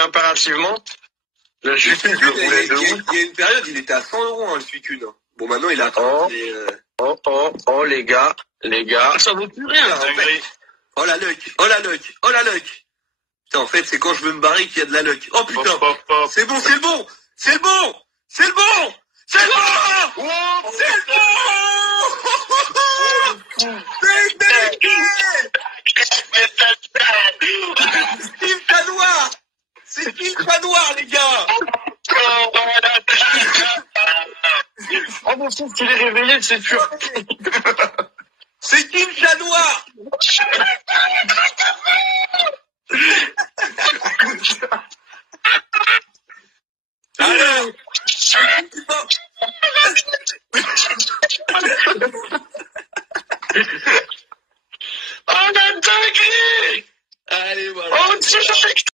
roulais impérativement. Le Suicune, je le roulais de ouf. Il y a une période, il était à 100 € hein, le Suicune. Bon, maintenant il est à 30. Oh, les gars. Ça vaut plus rien, là, en fait. Oh la luck. Putain, en fait, c'est quand je veux me barrer qu'il y a de la luck. Oh putain. C'est bon. C'est qui le chat noir, les gars? Oh mon fils, il est réveillé, c'est sûr. C'est qui le chat noir?